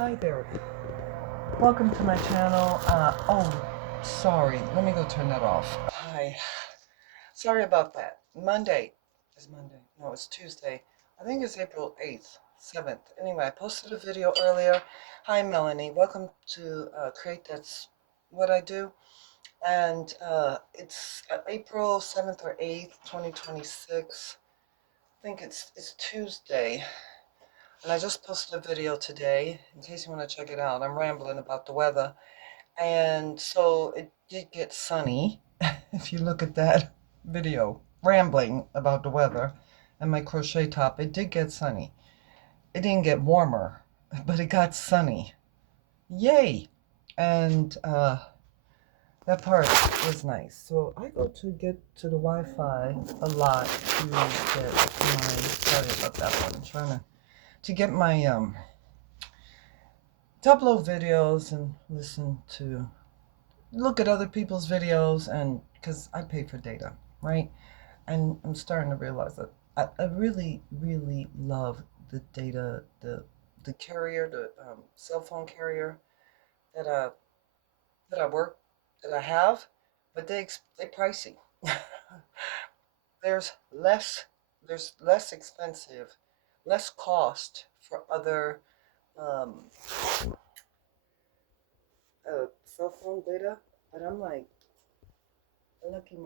Hi there. Welcome to my channel. Sorry. Let me go turn that off. Hi. Sorry about that. Monday is Monday. No, it's Tuesday. I think it's April 8th, 7th. Anyway, I posted a video earlier. Hi, Melanie. Welcome to Create That's What I Do. And it's April 7th or 8th, 2026. I think it's Tuesday. And I just posted a video today, in case you want to check it out. I'm rambling about the weather. And so it did get sunny. If you look at that video, rambling about the weather and my crochet top, it did get sunny. It didn't get warmer, but it got sunny. Yay! And that part was nice. So I go to get to the Wi-Fi a lot to get my, sorry about that one. I'm trying to get my to upload videos and look at other people's videos, and because I pay for data, right? And I'm starting to realize that I really, really love the data, the carrier, the cell phone carrier that I that I have, but they pricey. there's less there's less expensive, less cost for other um, cell phone data, but I'm like, lucky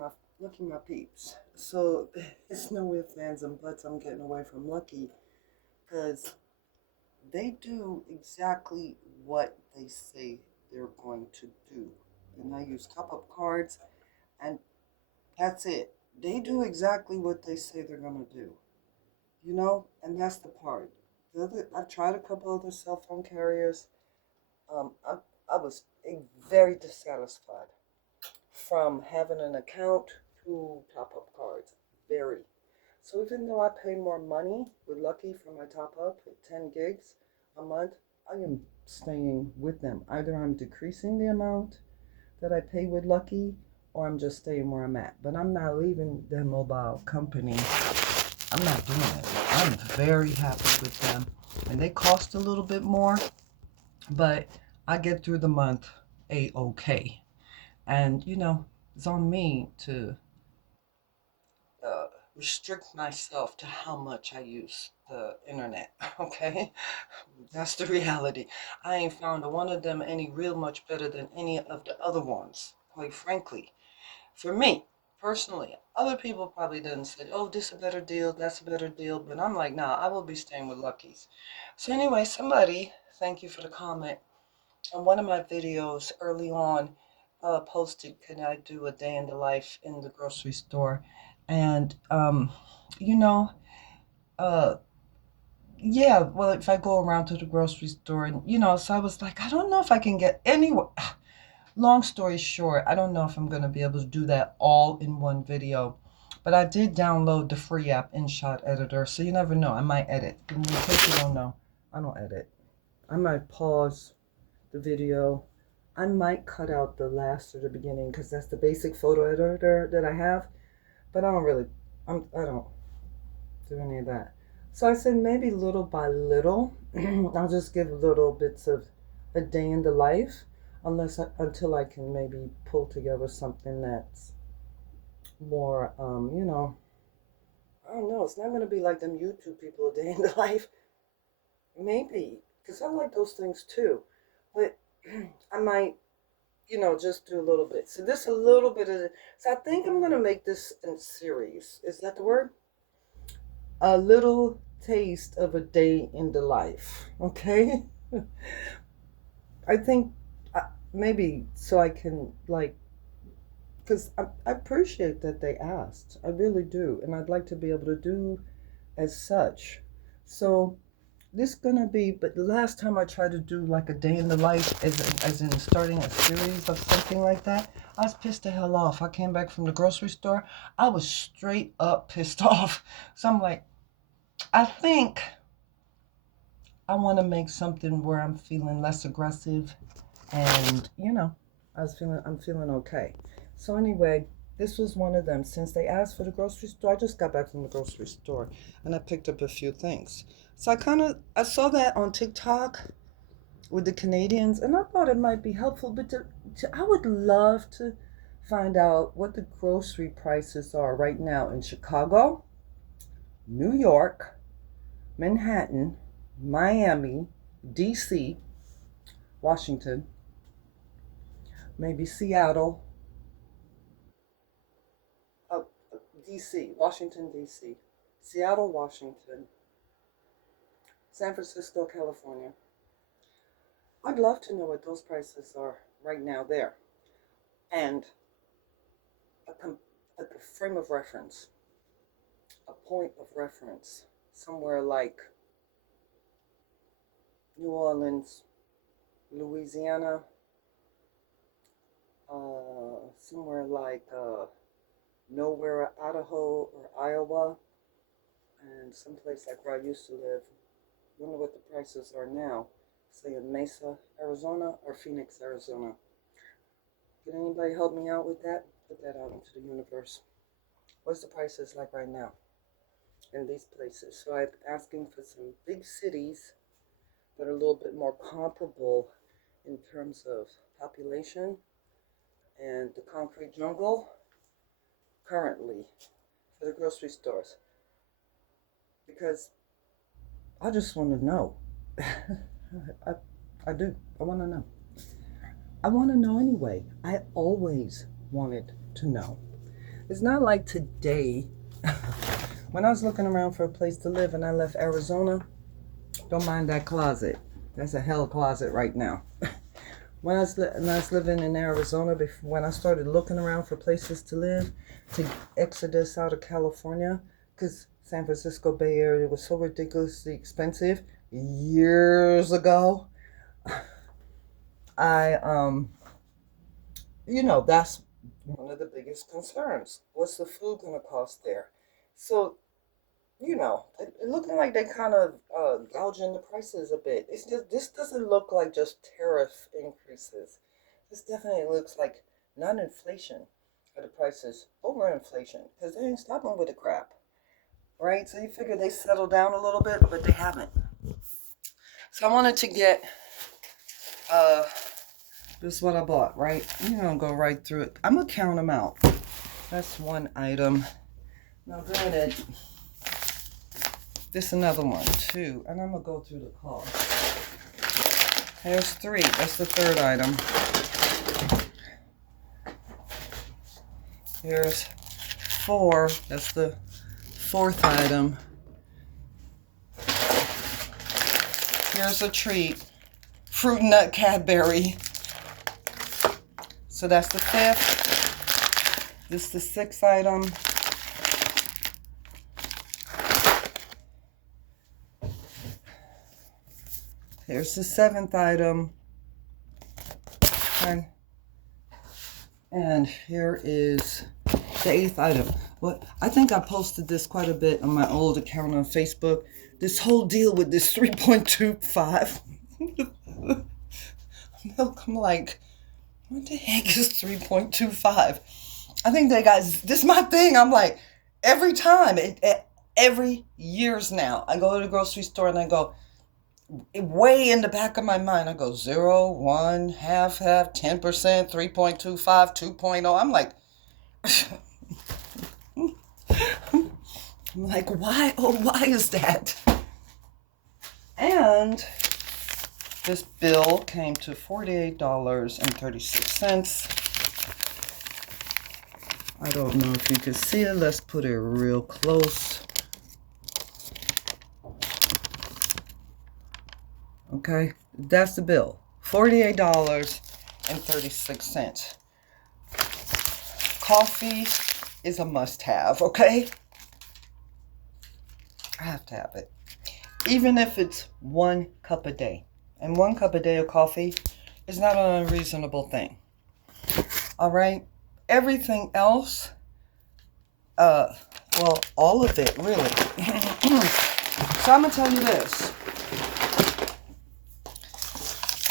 my peeps. So it's no ifs, ands, and buts. I'm getting away from Lucky because they do exactly what they say they're going to do. And I use top-up cards, and that's it. They do exactly what they say they're gonna do. And that's the part. I've tried a couple other cell phone carriers. I was very dissatisfied from having an account to top up cards. Very. So even though I pay more money with Lucky for my top up at 10 gigs a month, I am staying with them. Either I'm decreasing the amount that I pay with Lucky, or I'm just staying where I'm at. But I'm not leaving their mobile company. I'm not doing it. I'm very happy with them. And they cost a little bit more, but I get through the month A-okay. And, it's on me to uh, restrict myself to how much I use the internet. Okay, that's the reality. I ain't found one of them any real much better than any of the other ones. Quite frankly, for me personally, other people probably didn't say, "Oh, this a better deal, that's a better deal," but I'm like, nah, I will be staying with Lucky's. So anyway, somebody, thank you for the comment on one of my videos early on. Posted, can I do a day in the life in the grocery store? And you know, uh, yeah. Well, if I go around to the grocery store, and so I was like, I don't know if I can get anywhere. Long story short, I don't know if I'm gonna be able to do that all in one video. But I did download the free app InShot Editor, so you never know. I might edit. In case you don't know, I don't edit. I might pause the video. I might cut out the last or the beginning because that's the basic photo editor that I have. But I don't do any of that. So I said maybe little by little, I'll just give little bits of a day in the life, until I can maybe pull together something that's more, I don't know. It's not gonna be like them YouTube people a day in the life. Maybe because I like those things too, but I might just do a little bit. So this a little bit of, so I think I'm gonna make this in series. Is that the word? A little taste of a day in the life. Okay. I think maybe so I can because I appreciate that they asked. I really do, and I'd like to be able to do as such. So this gonna be, but the last time I tried to do like a day in the life, as in starting a series of something like that, I was pissed the hell off. I came back from the grocery store, I was straight up pissed off. So I'm like, I think I want to make something where I'm feeling less aggressive, and I'm feeling okay. So anyway, this was one of them. Since they asked for the grocery store, I just got back from the grocery store and I picked up a few things. So I saw that on TikTok, with the Canadians, and I thought it might be helpful. But I would love to find out what the grocery prices are right now in Chicago, New York, Manhattan, Miami, DC, Washington, maybe Seattle, uh, DC, Washington, DC, Seattle, Washington, San Francisco, California. I'd love to know what those prices are right now there. And a frame of reference, a point of reference, somewhere like New Orleans, Louisiana, somewhere like nowhere, Idaho or Iowa, and someplace like where I used to live. I wonder what the prices are now, say in Mesa, Arizona or Phoenix, Arizona. Can anybody help me out with that? Put that out into the universe. What's the prices like right now in these places? So I'm asking for some big cities that are a little bit more comparable in terms of population and the concrete jungle currently for the grocery stores. Because I just want to know. I do. I want to know. I want to know anyway. I always wanted to know. It's not like today when I was looking around for a place to live and I left Arizona. Don't mind that closet. That's a hell closet right now. When I was living in Arizona, when I started looking around for places to live, to exodus out of California, because San Francisco Bay Area was so ridiculously expensive years ago. That's one of the biggest concerns. What's the food going to cost there? So, it looking like they kind of gouging the prices a bit. This doesn't look like just tariff increases. This definitely looks like not inflation of the prices, over inflation, because they ain't stopping with the crap, right? So you figure they settle down a little bit, but they haven't. So I wanted to get this is what I bought, right? Go right through it. I'm gonna count them out. That's one item. Now granted, this another one, two, and I'm gonna go through the cost. There's three. That's the third item. Here's four. That's the fourth item. Here's a treat. Fruit nut Cadbury. So that's the fifth. This is the sixth item. Here's the seventh item. And here is the eighth item. Well, I think I posted this quite a bit on my old account on Facebook. This whole deal with this 3.25 milk. I'm like, what the heck is 3.25? I think they guys, this is my thing. I'm like, every time, every years now, I go to the grocery store and I go, way in the back of my mind, I go 0, 1, half, 10%, 3.25, 2.0. I'm like, I'm like, why? Oh, why is that? And this bill came to $48.36. I don't know if you can see it. Let's put it real close. Okay, that's the bill. $48.36. Coffee is a must-have, okay? I have to have it. Even if it's 1 cup a day. And 1 cup a day of coffee is not an unreasonable thing. All right? Everything else, all of it, really. So I'm going to tell you this.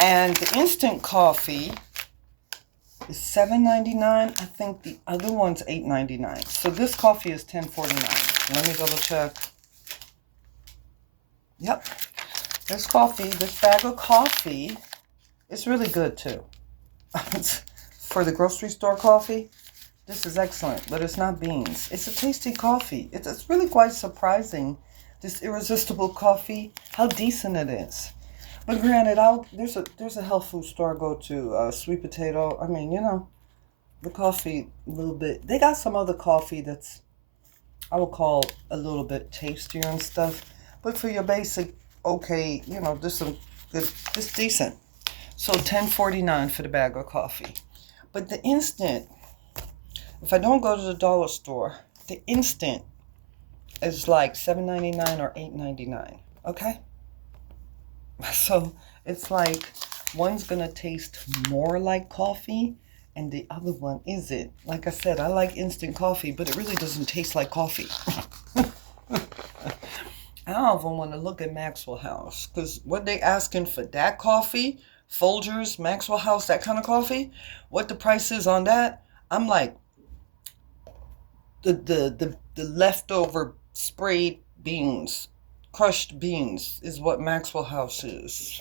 And the instant coffee is $7.99. I think the other one's $8.99. So this coffee is $10.49. Let me double check. Yep. This coffee, this bag of coffee, it's really good too. For the grocery store coffee, this is excellent, but it's not beans. It's a tasty coffee. It's really quite surprising, this irresistible coffee, how decent it is. But granted, there's a health food store I go to, Sweet Potato. I mean, the coffee a little bit. They got some other coffee that's I would call a little bit tastier and stuff. But for your basic, okay, this some good, this decent. So $10.49 for the bag of coffee. But the instant, if I don't go to the dollar store, the instant is like $7.99 or $8.99. Okay? So it's like one's gonna taste more like coffee and the other one isn't. Like I said, I like instant coffee, but it really doesn't taste like coffee. I don't even want to look at Maxwell House, because what they asking for that coffee, Folgers, Maxwell House, that kind of coffee, what the price is on that, I'm like, the leftover sprayed beans, crushed beans is what Maxwell House is.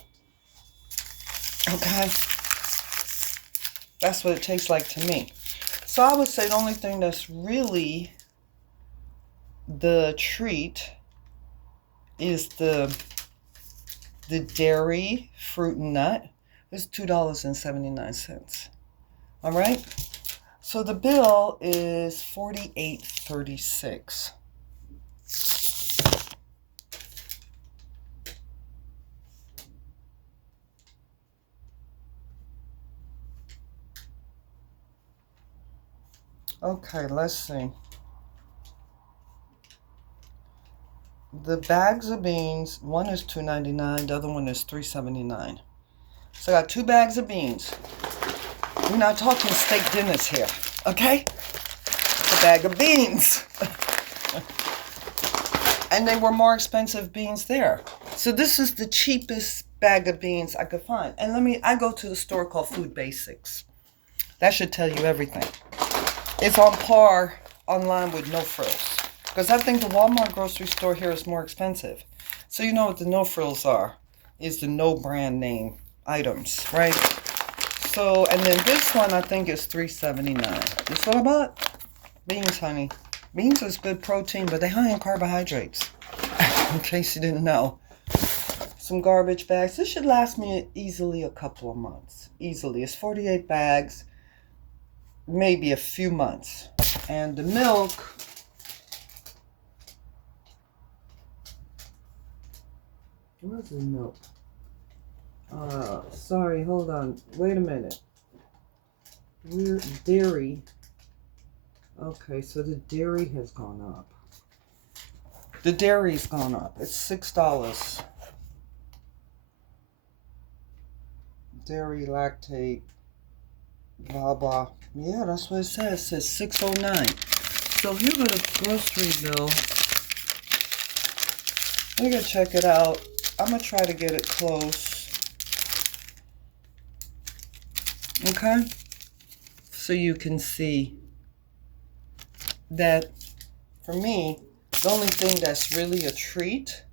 Okay? That's what it tastes like to me. So I would say the only thing that's really the treat is the dairy fruit and nut. It's $2.79. All right? So the bill is $48.36. Okay, let's see. The bags of beans, one is $2.99, the other one is $3.79. So I got 2 bags of beans. We're not talking steak dinners here, okay? It's a bag of beans. And they were more expensive beans there. So this is the cheapest bag of beans I could find. And I go to the store called Food Basics. That should tell you everything. It's on par online with No Frills. Because I think the Walmart grocery store here is more expensive. So you know what the No Frills are, is the no brand name items, right? So, and then this one I think is $3.79. This what I bought? Beans, honey. Beans is good protein, but they're high in carbohydrates. In case you didn't know. Some garbage bags. This should last me easily a couple of months. Easily. It's 48 bags. Maybe a few months. And the milk, where's the milk? Sorry, hold on. Wait a minute. Dairy. Okay, so the dairy has gone up. The dairy's gone up. It's $6. Dairy, lactate, blah, blah. Yeah, that's what it says. It says $6.09. So here go the grocery bill. We're going to check it out. I'm going to try to get it close. Okay? So you can see that for me, the only thing that's really a treat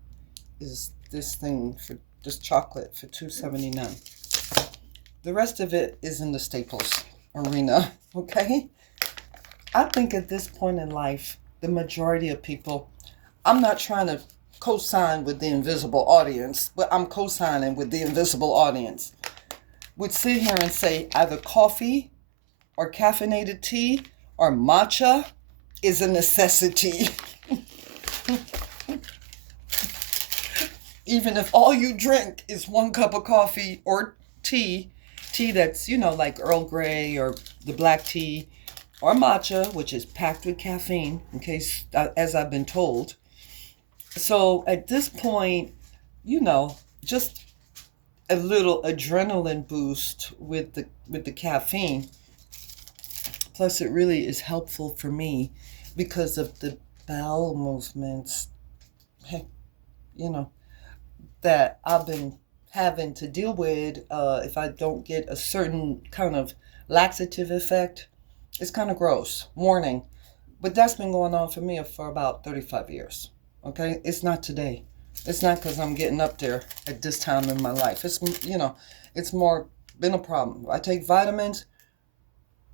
is this thing, for this chocolate for $2.79. The rest of it is in the Staples arena, okay? I think at this point in life, the majority of people, I'm not trying to co-sign with the invisible audience, but I'm co-signing with the invisible audience, would sit here and say either coffee or caffeinated tea or matcha is a necessity. Even if all you drink is 1 cup of coffee or tea that's, like Earl Grey or the black tea, or matcha, which is packed with caffeine, in case, as I've been told. So at this point, just a little adrenaline boost with the caffeine. Plus, it really is helpful for me because of the bowel movements, that I've been having to deal with. If I don't get a certain kind of laxative effect, it's kind of gross. Warning. But that's been going on for me for about 35 years. Okay? It's not today. It's not because I'm getting up there at this time in my life. It's more been a problem. I take vitamins,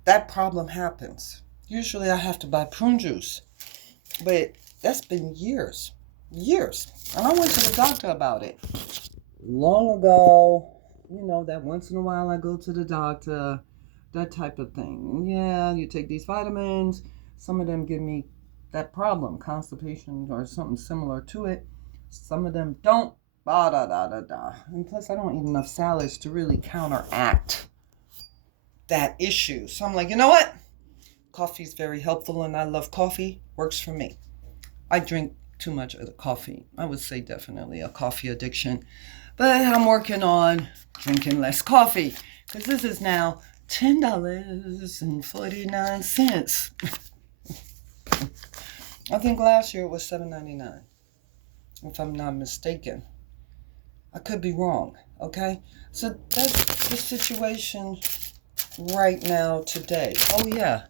that problem happens. Usually I have to buy prune juice, but that's been years. Years. And I went to the doctor about it long ago. That once in a while I go to the doctor, that type of thing. Yeah, you take these vitamins, some of them give me that problem, constipation or something similar to it. Some of them don't. Da da da da da. And plus, I don't eat enough salads to really counteract that issue. So I'm like, you know what? Coffee is very helpful, and I love coffee. Works for me. I drink too much of the coffee. I would say definitely a coffee addiction. But I'm working on drinking less coffee because this is now $10.49. I think last year it was $7.99, if I'm not mistaken. I could be wrong, okay? So that's the situation right now today. Oh, yeah.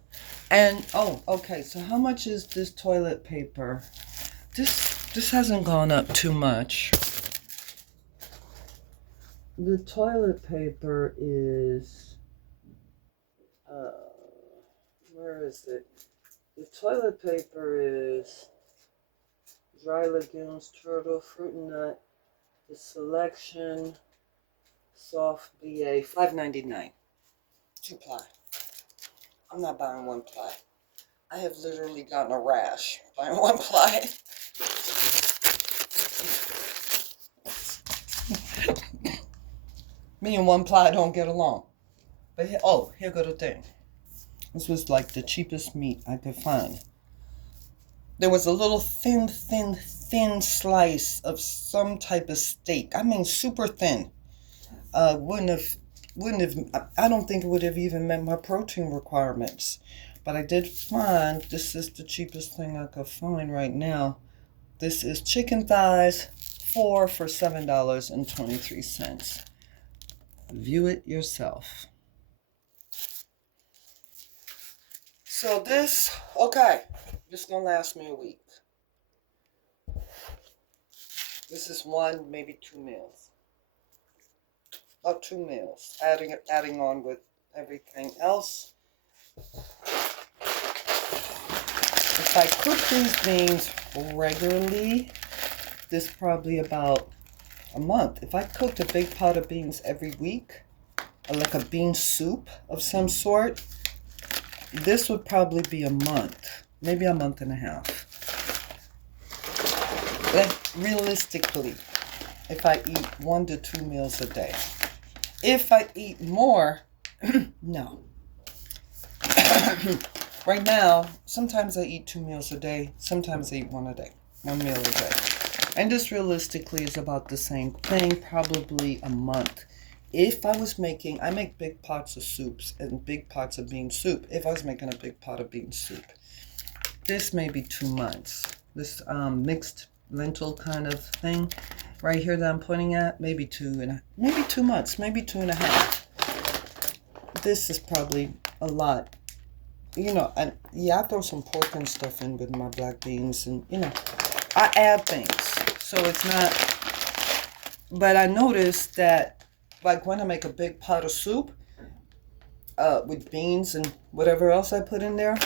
And, okay, so how much is this toilet paper? This hasn't gone up too much. The toilet paper is, where is it? The toilet paper is Dry Legumes, Turtle, Fruit and Nut, the Selection, Soft BA, $5.99. 2-ply. I'm not buying 1-ply. I have literally gotten a rash buying 1-ply. Me and 1-ply don't get along. But here go the thing. This was like the cheapest meat I could find. There was a little thin slice of some type of steak. I mean, super thin. Wouldn't have. I don't think it would have even met my protein requirements. But I did find this is the cheapest thing I could find right now. This is chicken thighs, 4 for $7.23. View it yourself. So this is gonna last me a week. This is 1, maybe 2 meals. About 2 meals. Adding on with everything else. If I cook these beans regularly, this probably about a month. If I cooked a big pot of beans every week, like a bean soup of some sort, this would probably be a month, maybe a month and a half. But realistically, if I eat 1 to 2 meals a day. If I eat more, no. Right now, sometimes I eat 2 meals a day, sometimes I eat 1 meal a day. And this realistically is about the same thing, probably a month. If I was I make big pots of soups and big pots of bean soup. If I was making a big pot of bean soup, this may be 2 months. This mixed lentil kind of thing right here that I'm pointing at, maybe 2 months, maybe 2.5. This is probably a lot. And I throw some pork and stuff in with my black beans, and I add things. So it's not, but I noticed that like when I make a big pot of soup with beans and whatever else I put in there,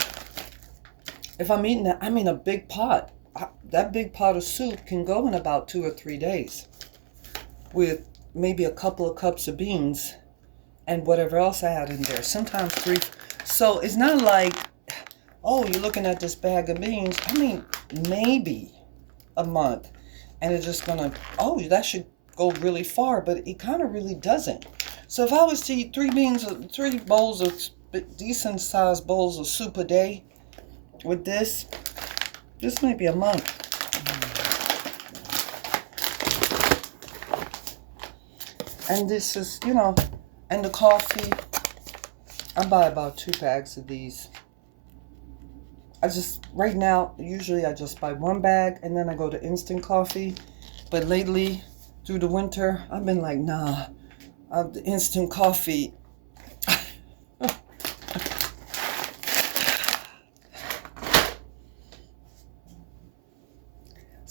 if I'm eating that, a big pot. That big pot of soup can go in about 2 or 3 days with maybe a couple of cups of beans and whatever else I had in there. Sometimes 3. So it's not like, you're looking at this bag of beans. Maybe a month. And it's just gonna, that should go really far, but it kind of really doesn't. So if I was to eat 3 bowls of decent sized bowls of soup a day with this may be a month. And this is, and the coffee, I buy about 2 bags of these. Right now, usually I just buy 1 bag and then I go to instant coffee. But lately, through the winter, I've been like, nah, the instant coffee.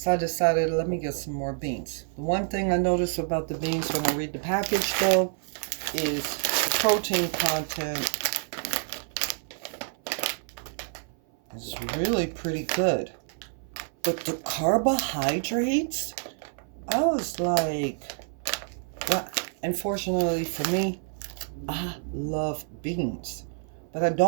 So I decided, let me get some more beans. The one thing I notice about the beans when I read the package, though, is the protein content is really pretty good. But the carbohydrates, I was like, well, unfortunately for me, I love beans. But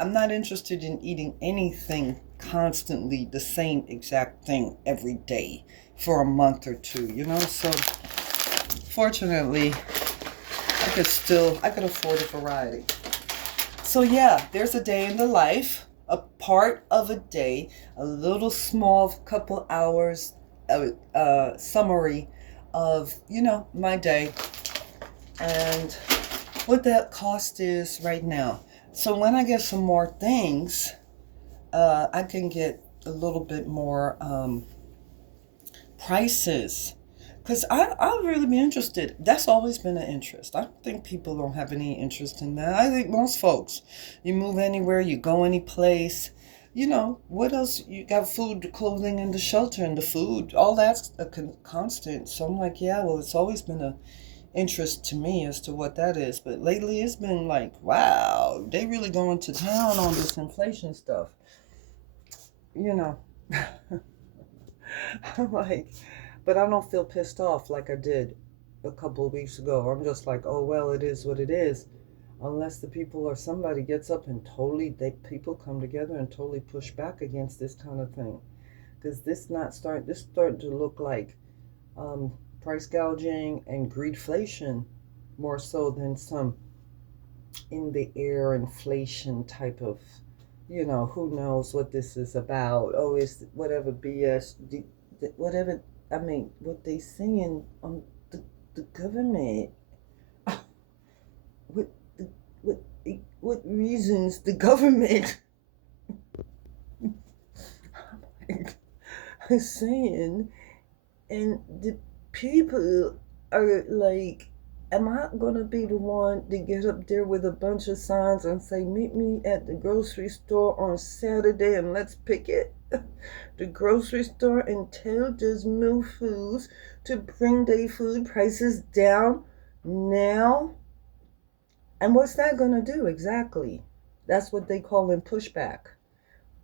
I'm not interested in eating anything constantly the same exact thing every day for a month or two, So fortunately, I could afford a variety. So yeah, there's a day in the life, a part of a day, a little small couple hours summary of, my day and what that cost is right now. So when I get some more things, I can get a little bit more prices. Because I'll really be interested. That's always been an interest. I don't think people don't have any interest in that. I think most folks, you move anywhere, you go any place, what else? You got food, the clothing, and the shelter, and the food. All that's a constant. So I'm like, yeah, well, it's always been a interest to me as to what that is. But lately it's been like, wow, they really going to town on this inflation stuff. I'm like, but I don't feel pissed off like I did a couple of weeks ago. I'm just like, oh, well, it is what it is. Unless the people or somebody gets up and people come together and totally push back against this kind of thing. Because this starting to look like price gouging and greedflation more so than some in the air inflation type of, who knows what this is about. Oh, it's whatever BS, whatever, what they saying on the government. what, what, what reasons the government is saying, and the people are like, am I going to be the one to get up there with a bunch of signs and say, meet me at the grocery store on Saturday and let's pick it? The grocery store and tell Just Move Foods to bring their food prices down now? And what's that going to do exactly? That's what they call in pushback.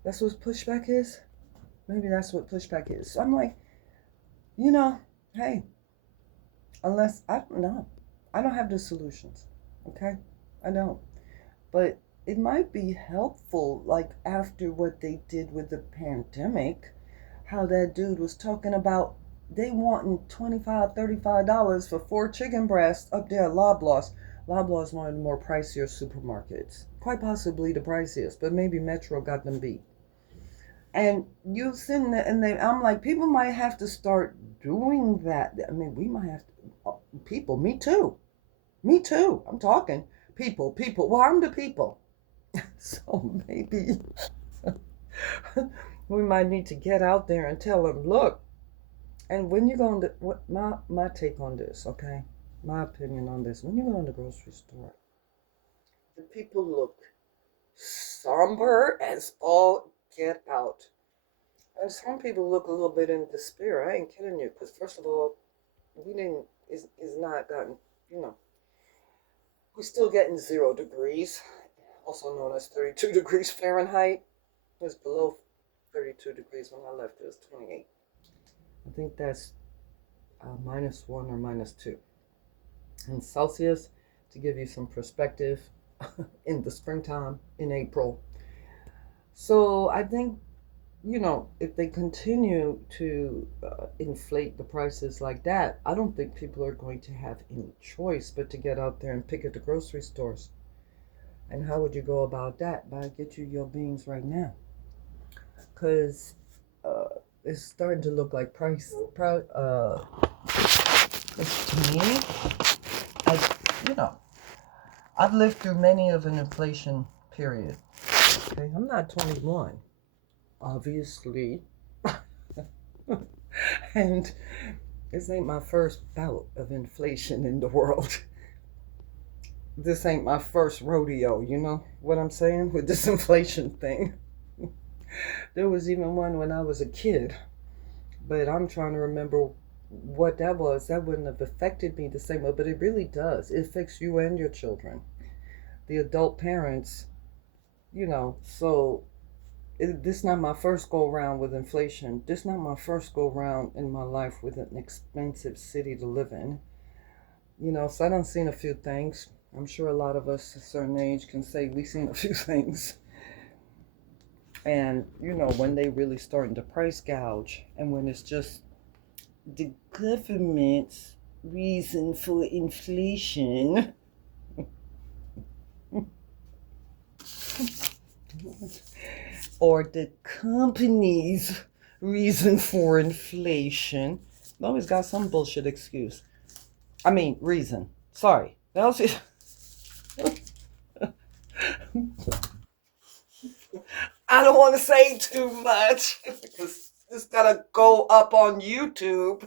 That's what pushback is? Maybe that's what pushback is. So I'm like, hey, unless, I don't know. I don't have the solutions, okay? I don't. But it might be helpful, like after what they did with the pandemic, how that dude was talking about they wanting $25, $35 for 4 chicken breasts up there at Loblaws. Loblaws is one of the more pricier supermarkets. Quite possibly the priciest, but maybe Metro got them beat. And you sitting there, and I'm like, people might have to start doing that. I mean, we might have to, people, me too. I'm talking people. Well, I'm the people. So maybe we might need to get out there and tell them, look, and when you go into, what my take on this, okay? My opinion on this, when you go in the grocery store, the people look somber as all get out. And some people look a little bit in despair. I ain't kidding you, because first of all, is not gotten, we're still getting 0 degrees, also known as 32 degrees Fahrenheit. It was below 32 degrees when I left. It was 28. I think that's -1 or -2. In Celsius, to give you some perspective, in the springtime, in April. So I think, if they continue to inflate the prices like that, I don't think people are going to have any choice but to get out there and pick at the grocery stores. And how would you go about that? By get you your beans right now. Because it's starting to look like to me, I've lived through many of an inflation period. Okay, I'm not 21, obviously. And this ain't my first bout of inflation in the world. This ain't my first rodeo, you know what I'm saying, with this inflation thing. There was even one when I was a kid, But I'm trying to remember what that was. That wouldn't have affected me the same way, but it really does. It affects you and your children, the adult parents, So this not my first go around with inflation. This not my first go around in my life with an expensive city to live in. So I done seen a few things. I'm sure a lot of us at a certain age can say we seen a few things. And when they really starting to price gouge, and when it's just the government's reason for inflation, or the company's reason for inflation. They always got some bullshit excuse. I mean, reason. Sorry. That was it. I don't want to say too much because it's gotta go up on YouTube.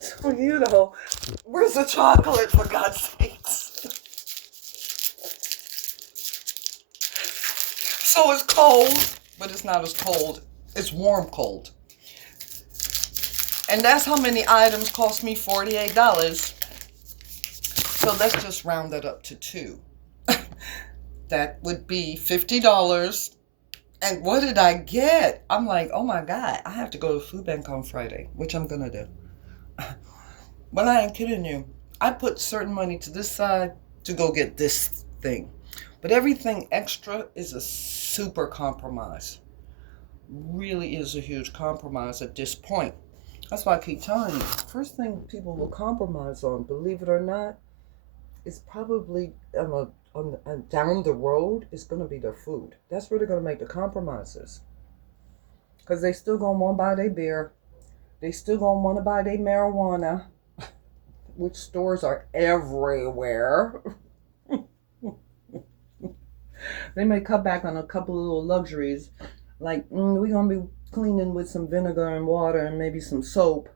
So, where's the chocolate, for God's sakes? So it's cold, but it's not as cold. It's warm cold. And that's how many items cost me $48. So let's just round that up to 2. That would be $50. And what did I get? I'm like, oh my God, I have to go to food bank on Friday, which I'm going to do. But I ain't kidding you. I put certain money to this side to go get this thing. But everything extra is a super compromise. Really is a huge compromise at this point. That's why I keep telling you, first thing people will compromise on, believe it or not, is probably down the road is going to be their food. That's where they're going to make the compromises. Because they still going to want to buy their beer. They still going to want to buy their marijuana, which stores are everywhere. They may cut back on a couple of little luxuries, like we're going to be cleaning with some vinegar and water and maybe some soap.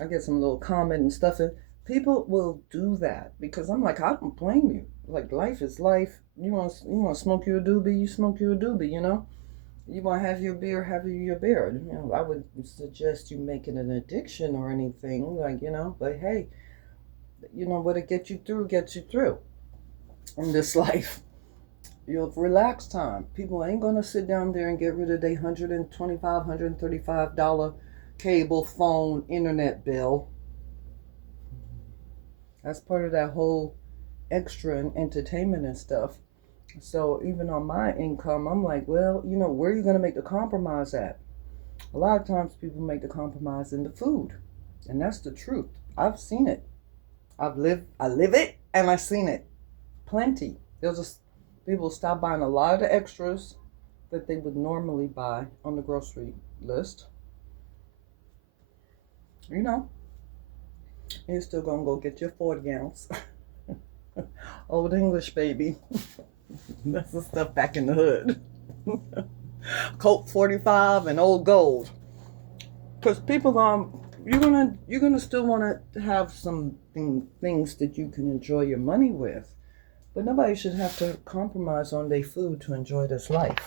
I get some little Comet and stuff. People will do that because I'm like, I don't blame you. Like, life is life. You want to smoke you a doobie, you smoke you a doobie, You want to have your beer, have your beer. I would suggest you make it an addiction or anything, but hey, what it gets you through in this life. You'll relax time. People ain't going to sit down there and get rid of their $125, $135 cable, phone, internet bill. That's part of that whole extra and entertainment and stuff. So even on my income, I'm like, well, where are you going to make the compromise at? A lot of times people make the compromise in the food. And that's the truth. I've seen it. I live it, and I've seen it. Plenty. People stop buying a lot of the extras that they would normally buy on the grocery list. You're still going to go get your 40 ounce. Old English, baby. That's the stuff back in the hood. Colt 45 and Old Gold. Because people you're gonna still want to have some things that you can enjoy your money with. But nobody should have to compromise on their food to enjoy this life.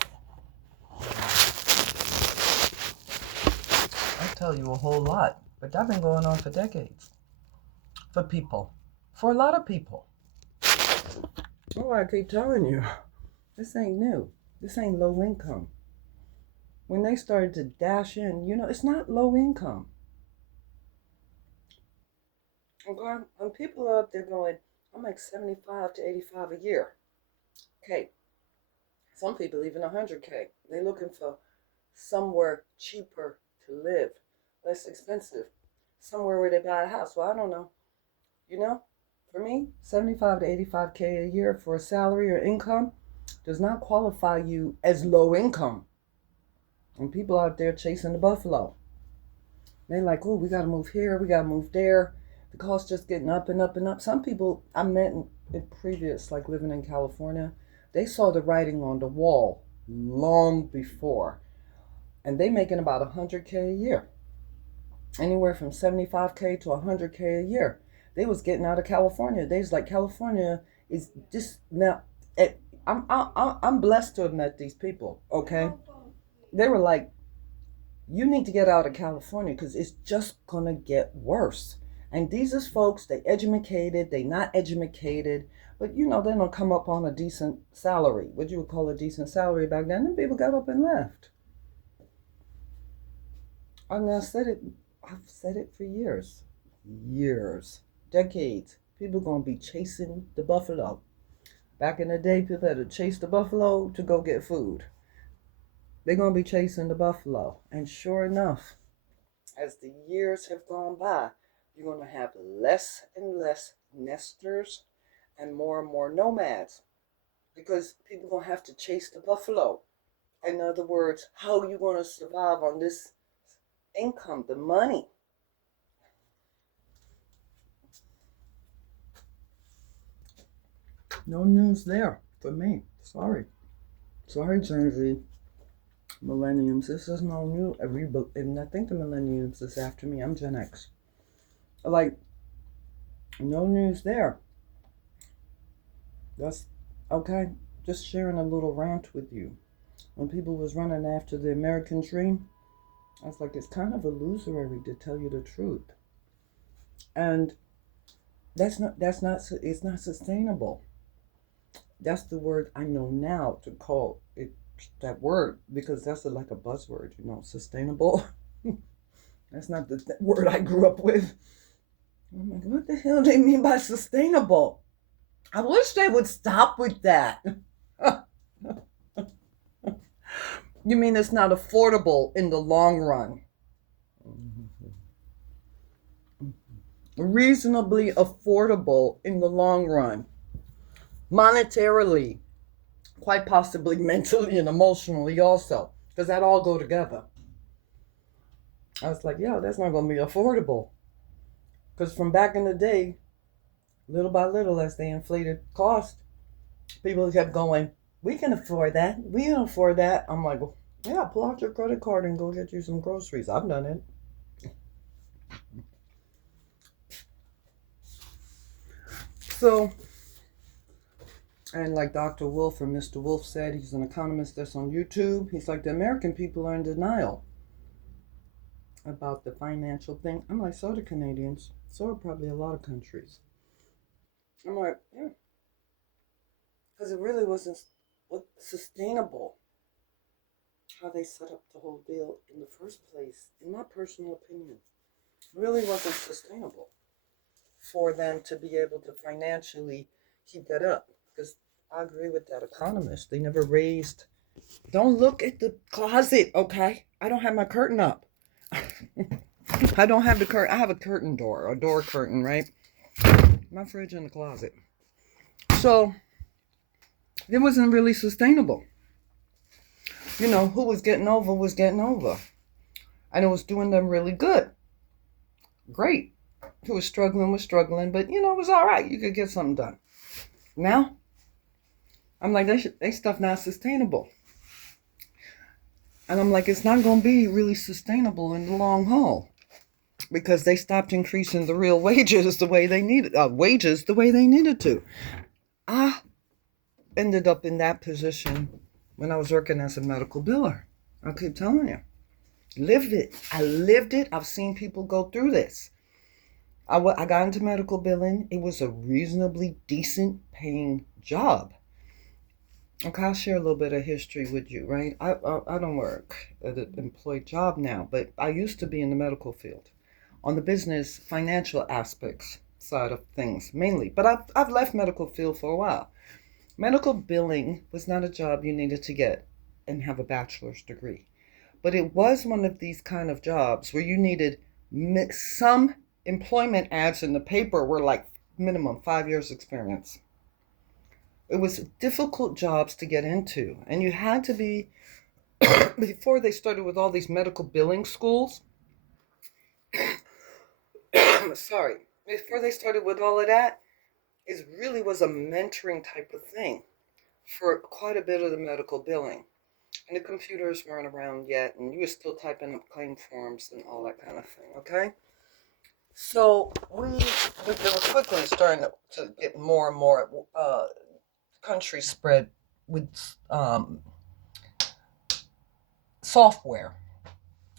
I tell you a whole lot, but that's been going on for decades. For people. For a lot of people. Oh, I keep telling you, this ain't new. This ain't low income. When they started to dash in, it's not low income. Okay? And people are up there going, I make 75 to 85 a year. Okay. Some people even 100K. They're looking for somewhere cheaper to live, less expensive, somewhere where they buy a house. Well, I don't know. For me, 75 to 85K a year for a salary or income does not qualify you as low income. And people out there chasing the buffalo. They're like, oh, we got to move here, we got to move there. The cost just getting up and up and up. Some people I met in previous, like living in California, they saw the writing on the wall long before. And they making about 100K a year. Anywhere from 75K to 100K a year. They was getting out of California. They was like, California is just now. I'm blessed to have met these people. Okay, They were like, you need to get out of California because it's just gonna get worse. And these is folks, they educated, they not educated, but they don't come up on a decent salary, what you would call a decent salary back then, and people got up and left. And I've said it for years, decades. People gonna be chasing the buffalo. Back in the day, people had to chase the buffalo to go get food. They're gonna be chasing the buffalo. And sure enough, as the years have gone by, you're going to have less and less nesters and more nomads because people are going to have to chase the buffalo. In other words, how are you going to survive on this income, the money? No news there for me. Sorry, Gen Z. Millenniums. This is no new. And I think the millenniums is after me. I'm Gen X. Like, no news there. That's okay. Just sharing a little rant with you. When people was running after the American dream, I was like, it's kind of illusory to tell you the truth. And it's not sustainable. That's the word I know now to call it that word because that's like a buzzword, sustainable. That's not the word I grew up with. I'm like, what the hell do they mean by sustainable? I wish they would stop with that. You mean it's not affordable in the long run? Reasonably affordable in the long run. Monetarily, quite possibly mentally and emotionally also, because that all go together. I was like, yeah, that's not going to be affordable. Because from back in the day, little by little, as they inflated cost, people kept going, we can afford that. We can afford that. I'm like, well, yeah, pull out your credit card and go get you some groceries. I've done it. So, and like Dr. Wolf or Mr. Wolf said, he's an economist that's on YouTube. He's like, the American people are in denial about the financial thing. I'm like, so do Canadians. So are probably a lot of countries. I'm like, yeah. Because it really wasn't sustainable how they set up the whole deal in the first place, in my personal opinion. It really wasn't sustainable for them to be able to financially keep that up. Because I agree with that economist. They never raised. Don't look at the closet, okay? I don't have my curtain up. I don't have the curtain. I have a curtain door, a door curtain, right? My fridge in the closet. So it wasn't really sustainable. Who was getting over was getting over. And it was doing them really good. Great. Who was struggling, but it was all right. You could get something done. Now, I'm like, they stuff not sustainable. And I'm like, it's not going to be really sustainable in the long haul because they stopped increasing the real wages the way they needed to. I ended up in that position when I was working as a medical biller. I keep telling you, I lived it. I've seen people go through this. I got into medical billing. It was a reasonably decent paying job. Okay, I'll share a little bit of history with you, right? I don't work at an employed job now, but I used to be in the medical field on the business financial aspects side of things mainly. But I've left medical field for a while. Medical billing was not a job you needed to get and have a bachelor's degree. But it was one of these kind of jobs where you needed some employment ads in the paper were like minimum 5 years experience. It was difficult jobs to get into. And you had to be, before they started with all these medical billing schools, before they started with all of that, it really was a mentoring type of thing for quite a bit of the medical billing. And the computers weren't around yet, and you were still typing up claim forms and all that kind of thing, okay? So they were quickly starting to get more and more countries spread with software.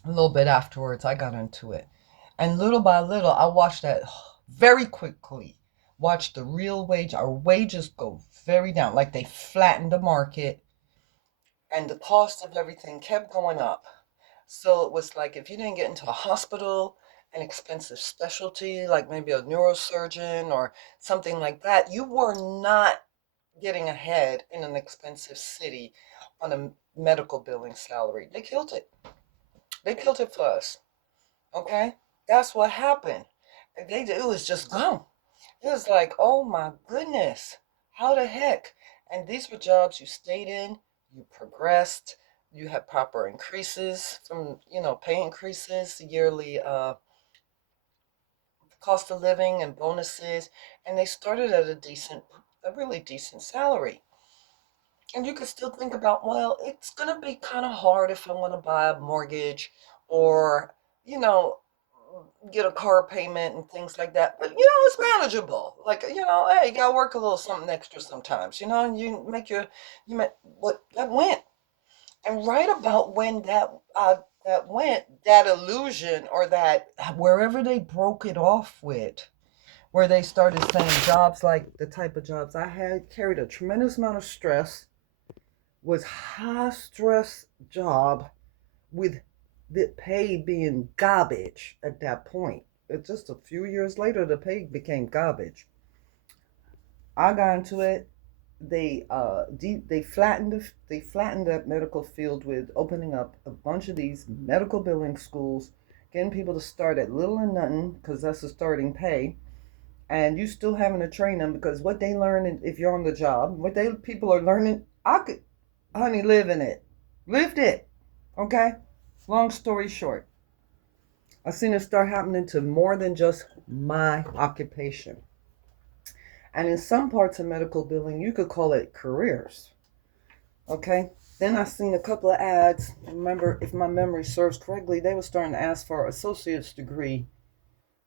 A little bit afterwards, I got into it. And little by little, I watched that very quickly. Watched the real wage, our wages go very down. Like they flattened the market and the cost of everything kept going up. So it was like if you didn't get into a hospital, an expensive specialty, like maybe a neurosurgeon or something like that, you were not getting ahead in an expensive city on a medical billing salary. They killed it. They killed it for us. Okay? That's what happened. It was just gone. It was like, oh my goodness, how the heck? And these were jobs you stayed in, you progressed, you had proper increases from, pay increases, yearly cost of living and bonuses, and they started at a really decent salary. And you could still think about, well, it's going to be kind of hard if I want to buy a mortgage or, you know, get a car payment and things like that. But, it's manageable. Like, hey, you got to work a little something extra sometimes, and you make what that went. And right about when that went, that illusion or that wherever they broke it off with, where they started saying jobs like the type of jobs I had carried a tremendous amount of stress, was high stress job with the pay being garbage at that point. It's just a few years later the pay became garbage. I got into it. They flattened that medical field with opening up a bunch of these medical billing schools, getting people to start at little and nothing because that's the starting pay, and you still having to train them because what they learn if you're on the job, what they people are learning, I could, honey, live in it, lived it. Okay, long story short, I've seen it start happening to more than just my occupation. And in some parts of medical billing, you could call it careers. Okay. Then I seen a couple of ads. Remember, if my memory serves correctly, they were starting to ask for an associate's degree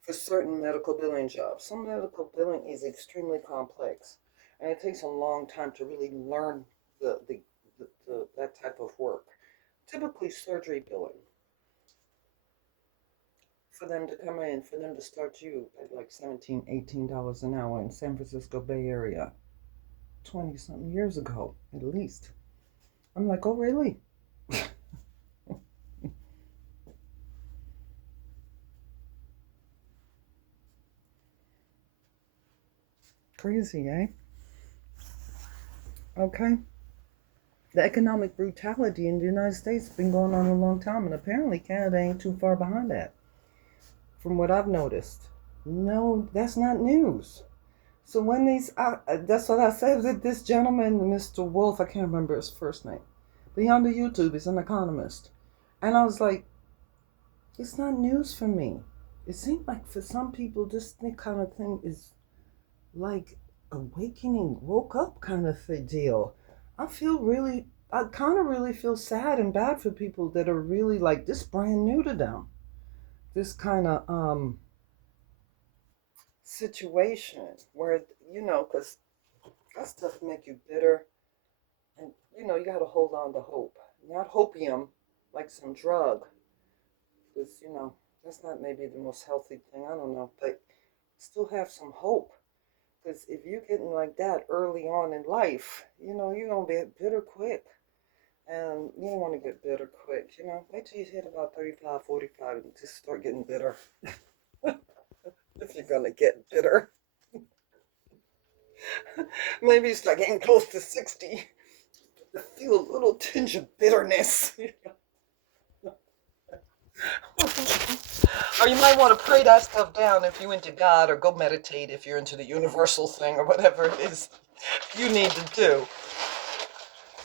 for certain medical billing jobs. Some medical billing is extremely complex, and it takes a long time to really learn that type of work. Typically, surgery billing, for them to come in, for them to start you at like $17, $18 an hour in San Francisco Bay Area, 20 something years ago, at least. I'm like, oh, really? Crazy, eh? Okay. The economic brutality in the United States has been going on a long time, and apparently Canada ain't too far behind that, from what I've noticed. No, that's not news. So when that's what I said, that this gentleman, Mr. Wolf, I can't remember his first name, but he on the YouTube, he's an economist. And I was like, it's not news for me. It seems like for some people, this kind of thing is like awakening, woke up kind of a deal. I kind of really feel sad and bad for people that are really like this brand new to them. This kind of situation where, because that stuff make you bitter, and you got to hold on to hope, not hopium, like some drug, because that's not maybe the most healthy thing. I don't know, but still have some hope. Because if you're getting like that early on in life, you're going to be bitter quick. And you don't want to get bitter quick. Wait till you hit about 35, 45 and just start getting bitter. If you're going to get bitter. Maybe you start getting close to 60 to feel a little tinge of bitterness. Or you might want to pray that stuff down if you're into God, or go meditate if you're into the universal thing, or whatever it is you need to do.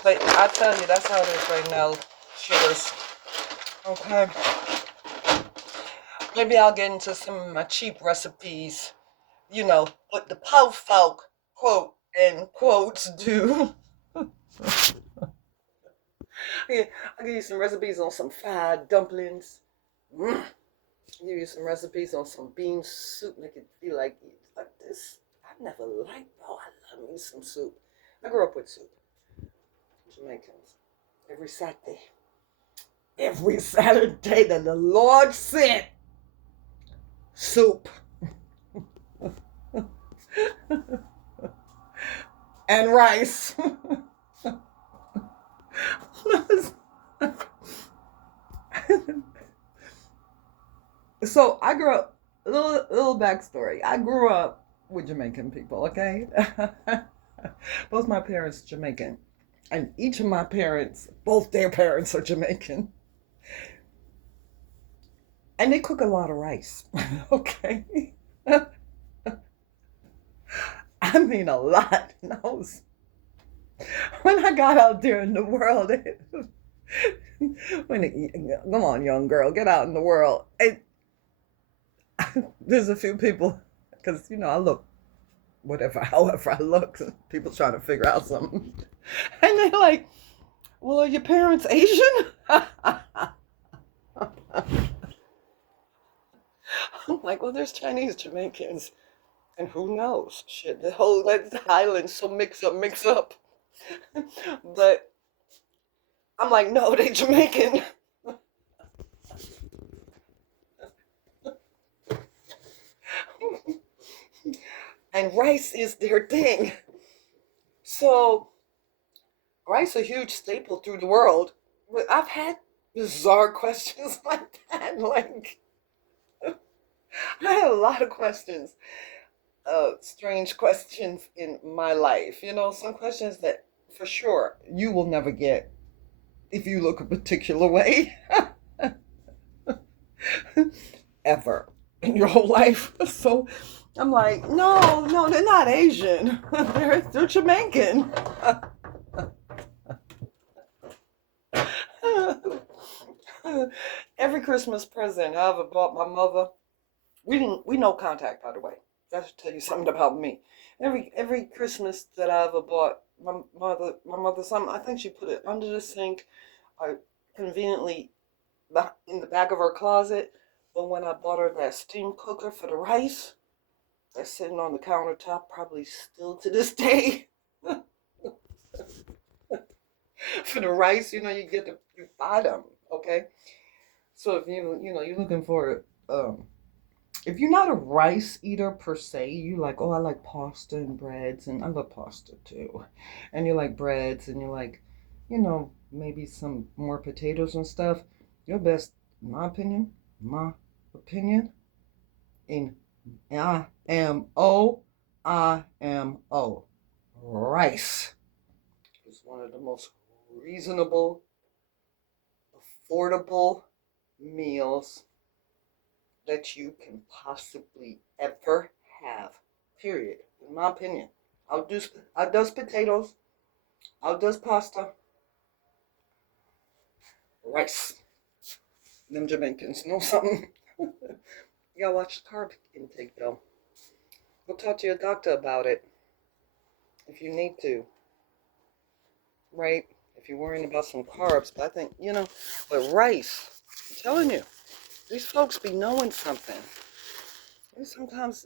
But I tell you, that's how it is right now, sugars. Okay. Maybe I'll get into some of my cheap recipes, what the po folk, quote, and quotes do. Yeah, I'll give you some recipes on some fried dumplings. Mm. I'll give you some recipes on some bean soup. Make it feel like this. I never liked, oh, I love me some soup. I grew up with soup. Jamaicans. Every Saturday. every Saturday that the Lord sent soup and rice. So I grew up, little backstory. I grew up with Jamaican people, okay? Both my parents Jamaican. And each of my parents, both their parents are Jamaican. And they cook a lot of rice, okay? I mean, a lot. Knows. When I got out there in the world, come on, young girl, get out in the world. And there's a few people, because, I look however I look, people trying to figure out something. And they're like, well, are your parents Asian? I'm like, well, there's Chinese, Jamaicans, and who knows? Shit, the whole island's so mix up. But I'm like, no, they Jamaican. And rice is their thing. So rice a huge staple through the world. But I've had bizarre questions like that. Like, I had a lot of questions, strange questions in my life. Some questions that for sure you will never get if you look a particular way ever in your whole life. So I'm like, no, they're not Asian. they're Jamaican. Every Christmas present I ever bought my mother, we no contact, by the way. That should tell you something about me. Every Christmas that I ever bought my mother something, I think she put it under the sink, or conveniently in the back of her closet. But when I bought her that steam cooker for the rice, that's sitting on the countertop, probably still to this day. For the rice, you buy them, okay? So if you're looking for if you're not a rice eater per se, you like, oh, I like pasta and breads, and I love pasta too. And you like breads, and you like, maybe some more potatoes and stuff. Your best, in my opinion, in IMO, rice is one of the most reasonable, affordable meals that you can possibly ever have. Period. In my opinion. I'll do potatoes. I'll do pasta. Rice. Them Jamaicans know something. You gotta watch the carb intake though. Go talk to your doctor about it if you need to. Right? If you're worrying about some carbs. But I think, but rice, I'm telling you, these folks be knowing something. And sometimes,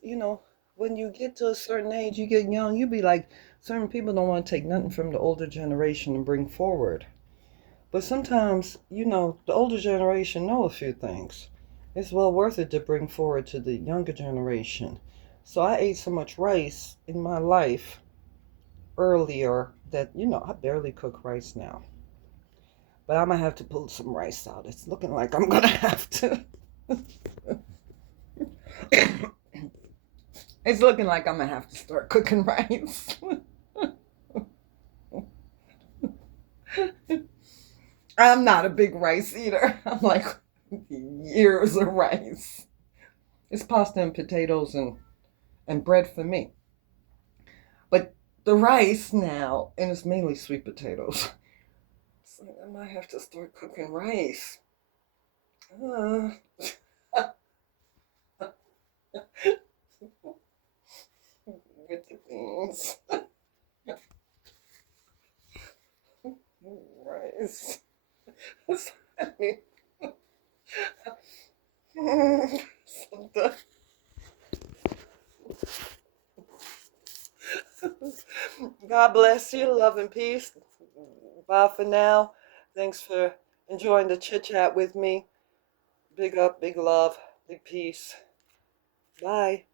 when you get to a certain age, you get young, you be like, certain people don't want to take nothing from the older generation and bring forward. But sometimes, the older generation know a few things. It's well worth it to bring forward to the younger generation. So I ate so much rice in my life earlier that, I barely cook rice now. But I'm going to have to pull some rice out. It's looking like I'm going to have to. It's looking like I'm going to have to start cooking rice. I'm not a big rice eater. I'm like years of rice. It's pasta and potatoes and bread for me. But the rice now, and it's mainly sweet potatoes. So I might have to start cooking rice. With the beans. Rice. God bless you. Love and peace. Bye for now. Thanks for enjoying the chit chat with me. Big up, big love, big peace. Bye.